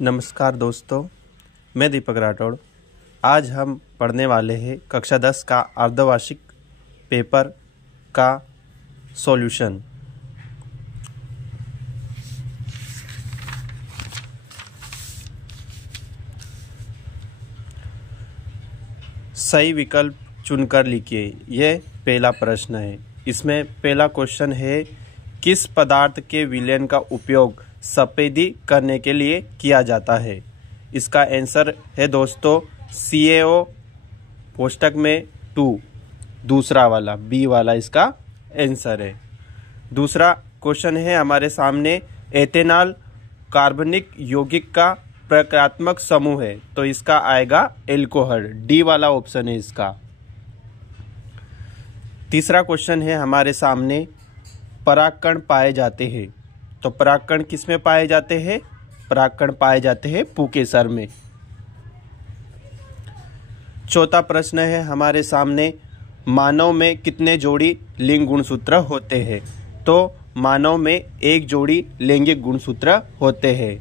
नमस्कार दोस्तों, मैं दीपक राठौड़। आज हम पढ़ने वाले हैं कक्षा 10 का अर्धवार्षिक पेपर का सॉल्यूशन। सही विकल्प चुनकर लिखिए। यह पहला प्रश्न है। इसमें पहला क्वेश्चन है, किस पदार्थ के विलयन का उपयोग सफेदी करने के लिए किया जाता है? इसका आंसर है दोस्तों CaO कोष्टक में 2, दूसरा वाला बी वाला इसका आंसर है। दूसरा क्वेश्चन है हमारे सामने, एथेनॉल कार्बनिक यौगिक का प्रक्रियात्मक समूह है, तो इसका आएगा एल्कोहल, डी वाला ऑप्शन है इसका। तीसरा क्वेश्चन है हमारे सामने, परागकण पाए जाते हैं, तो परागकण किस में पाए जाते हैं? परागकण पाए जाते हैं पुकेसर में। चौथा प्रश्न है हमारे सामने, मानव में कितने जोड़ी लिंग गुणसूत्र होते हैं? तो मानव में एक जोड़ी लैंगिक गुणसूत्र होते हैं।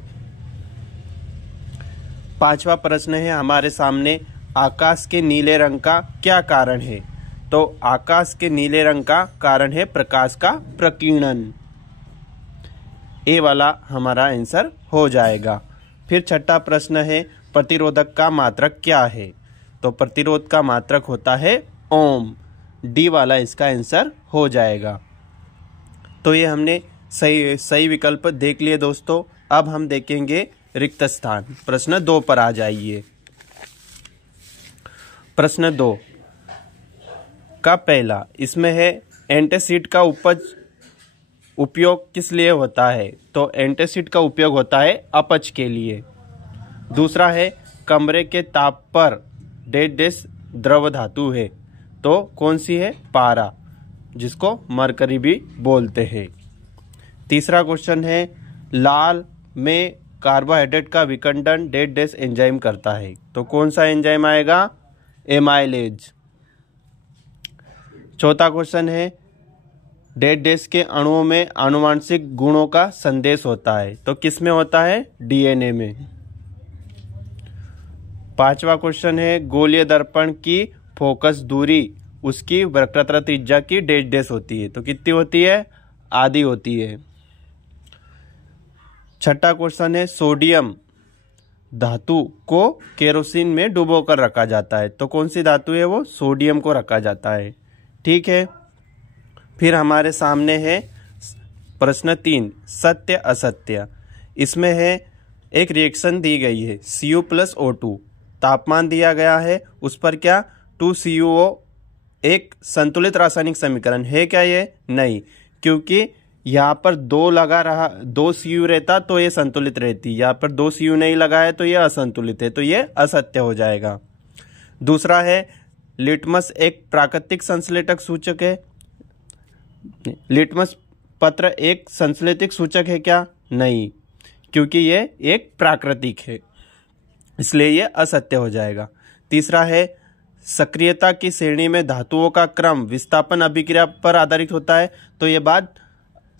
पांचवा प्रश्न है हमारे सामने, आकाश के नीले रंग का क्या कारण है? तो आकाश के नीले रंग का कारण है प्रकाश का प्रकीर्णन। ए वाला हमारा आंसर हो जाएगा। फिर छठा प्रश्न है, प्रतिरोधक का मात्रक क्या है? तो प्रतिरोध का मात्रक होता है ओम, डी वाला इसका आंसर हो जाएगा। तो ये हमने सही विकल्प देख लिए दोस्तों। अब हम देखेंगे रिक्त स्थान। प्रश्न 2 पर आ जाइए। प्रश्न 2 का पहला, इसमें है एंटासिड का उपयोग किस लिए होता है? तो एंटासिड का उपयोग होता है अपच के लिए। दूसरा है, कमरे के ताप पर डेश द्रव धातु है, तो कौन सी है? पारा, जिसको मरकरी भी बोलते हैं। तीसरा क्वेश्चन है, लाल में कार्बोहाइड्रेट का विखंडन डेश एंजाइम करता है, तो कौन सा एंजाइम आएगा? एमाइलेज। चौथा क्वेश्चन है, डेश के अणुओं में आनुवांशिक गुणों का संदेश होता है, तो किस में होता है? DNA में। पांचवा क्वेश्चन है, गोलीय दर्पण की फोकस दूरी उसकी वक्रता त्रिज्या की डेश होती है, तो कितनी होती है? आधी होती है। छठा क्वेश्चन है, सोडियम धातु को केरोसिन में डुबोकर रखा जाता है, तो कौन सी धातु है वो? सोडियम को रखा जाता है। ठीक है। फिर हमारे सामने है प्रश्न 3, सत्य असत्य। इसमें है एक रिएक्शन दी गई है Cu + O2, तापमान दिया गया है, उस पर क्या 2CuO एक संतुलित रासायनिक समीकरण है क्या? ये नहीं, क्योंकि यहाँ पर 2 Cu रहता तो ये संतुलित रहती, यहाँ पर 2 Cu नहीं लगा है तो ये असंतुलित है, तो ये असत्य हो जाएगा। दूसरा है, लिटमस एक प्राकृतिक संश्लेषक सूचक है। लिटमस पत्र एक संश्लेषित सूचक है क्या? नहीं, क्योंकि ये एक प्राकृतिक है, इसलिए ये असत्य हो जाएगा। तीसरा है, सक्रियता की श्रेणी में धातुओं का क्रम विस्थापन अभिक्रिया पर आधारित होता है, तो ये बात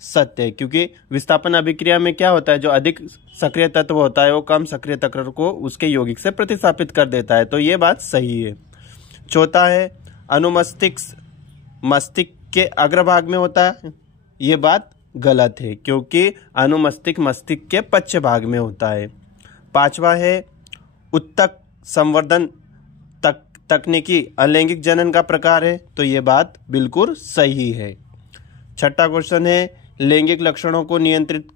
सत्य है, क्योंकि विस्थापन अभिक्रिया में क्या होता है, जो अधिक सक्रिय तत्व होता है वो कम सक्रिय तत्व को उसके यौगिक से प्रतिस्थापित कर देता है, तो ये बात सही है। चौथा है, मस्तिष्क के अग्रभाग में होता है, ये बात गलत है, क्योंकि अनुमस्तिष्क मस्तिष्क के पश्च भाग में होता है। पांचवा है, उत्तक संवर्धन तकनीकी अलैंगिक जनन का प्रकार है, तो ये बात बिल्कुल सही है। छठा क्वेश्चन है, लैंगिक लक्षणों को नियंत्रित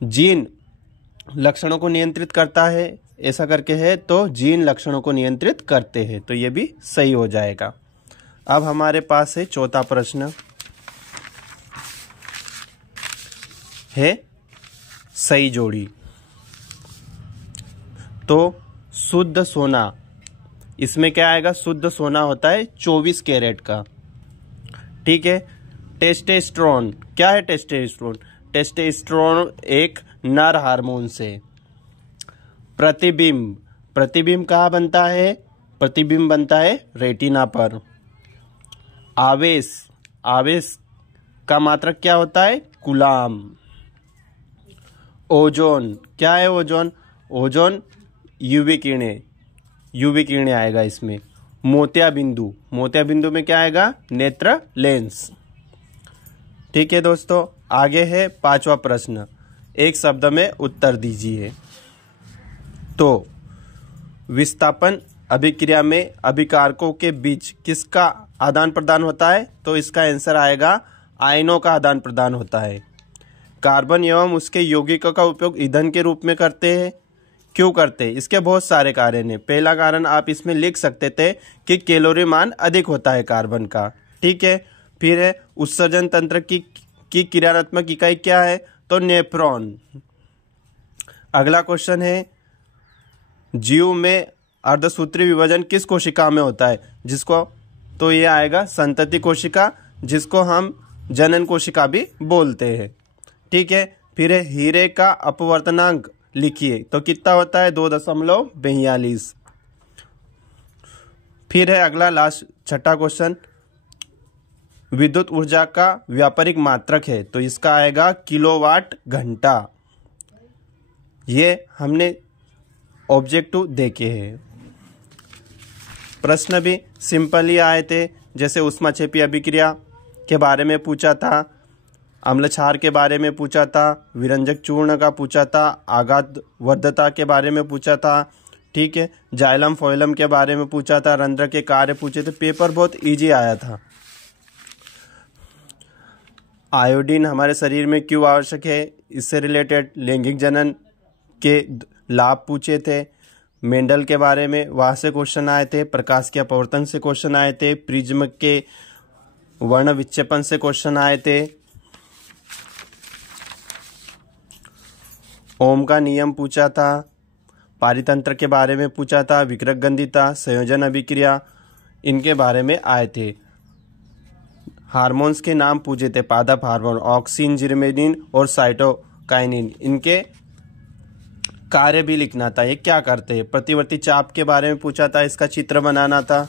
जीन लक्षणों को नियंत्रित करता है, ऐसा करके है, तो जीन लक्षणों को नियंत्रित करते हैं, तो ये भी सही हो जाएगा। अब हमारे पास है चौथा प्रश्न है सही जोड़ी। तो शुद्ध सोना, इसमें क्या आएगा? शुद्ध सोना होता है 24 कैरेट का। ठीक है। टेस्टोस्टेरोन, क्या है टेस्टोस्टेरोन? टेस्टोस्टेरोन एक नर हार्मोन से। प्रतिबिंब कहाँ बनता है? प्रतिबिंब बनता है रेटिना पर। आवेश का मात्रक क्या होता है? कूलाम। ओजोन। क्या है ओजोन? ओजोन यूवी किरणें आएगा इसमें। मोतियाबिंदु में क्या आएगा? नेत्र लेंस। ठीक है दोस्तों, आगे है 5वां प्रश्न, एक शब्द में उत्तर दीजिए। तो विस्थापन अभिक्रिया में अभिकारकों के बीच किसका आदान प्रदान होता है? तो इसका आंसर आएगा आयनों का आदान प्रदान होता है। कार्बन एवं उसके यौगिकों का उपयोग ईंधन के रूप में करते हैं। क्यों करते हैं? इसके बहुत सारे कारण हैं। पहला कारण आप इसमें लिख सकते थे कि कैलोरी मान अधिक होता है कार्बन का। ठीक है, फिर है उत्सर्जन तंत्र की क्रियात्मक इकाई क्या है? तो नेफ्रॉन। अगला क्वेश्चन है, जीव में अर्धसूत्री विभाजन किस कोशिका में होता है? तो ये आएगा संतति कोशिका, जिसको हम जनन कोशिका भी बोलते हैं। ठीक है, फिर है हीरे का अपवर्तनांक लिखिए। तो कितना होता है? 2.42। फिर है अगला लास्ट 6ठा क्वेश्चन, विद्युत ऊर्जा का व्यापारिक मात्रक है। तो इसका आएगा किलोवाट घंटा। ये हमने ऑब्जेक्टिव देखे हैं। प्रश्न भी सिंपल ही आए थे, जैसे ऊष्माक्षेपी अभिक्रिया के बारे में पूछा था, अम्ल क्षार के बारे में पूछा था, विरंजक चूर्ण का पूछा था, आघात वर्धता के बारे में पूछा था। ठीक है, जाइलम फोइलम के बारे में पूछा था, रंध्र के कार्य पूछे थे। पेपर बहुत इजी आया था। आयोडीन हमारे शरीर में क्यों आवश्यक है, इससे रिलेटेड लैंगिक जनन के लाभ पूछे थे। मेंडल के बारे में वहाँ से क्वेश्चन आए थे। प्रकाश के अपवर्तन से क्वेश्चन आए थे। प्रिज्म के वर्ण विक्षेपण से क्वेश्चन आए थे। ओम का नियम पूछा था। पारितंत्र के बारे में पूछा था। विकृत गंधिता, संयोजन अभिक्रिया, इनके बारे में आए थे। हार्मोन्स के नाम पूछे थे, पादप हार्मोन ऑक्सिन, जिरमेनिन और साइटोकाइनिन। इनके कार्य भी लिखना था, ये क्या करते हैं। प्रतिवर्ती चाप के बारे में पूछा था, इसका चित्र बनाना था।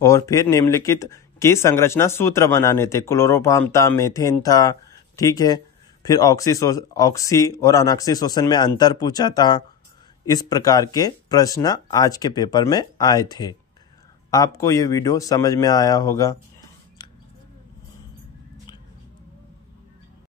और फिर निम्नलिखित की संरचना सूत्र बनाने थे। क्लोरोफॉर्म था, मेथेन था। ठीक है, फिर ऑक्सी और अनॉक्सी शोषण में अंतर पूछा था। इस प्रकार के प्रश्न आज के पेपर में आए थे। आपको ये वीडियो समझ में आया होगा।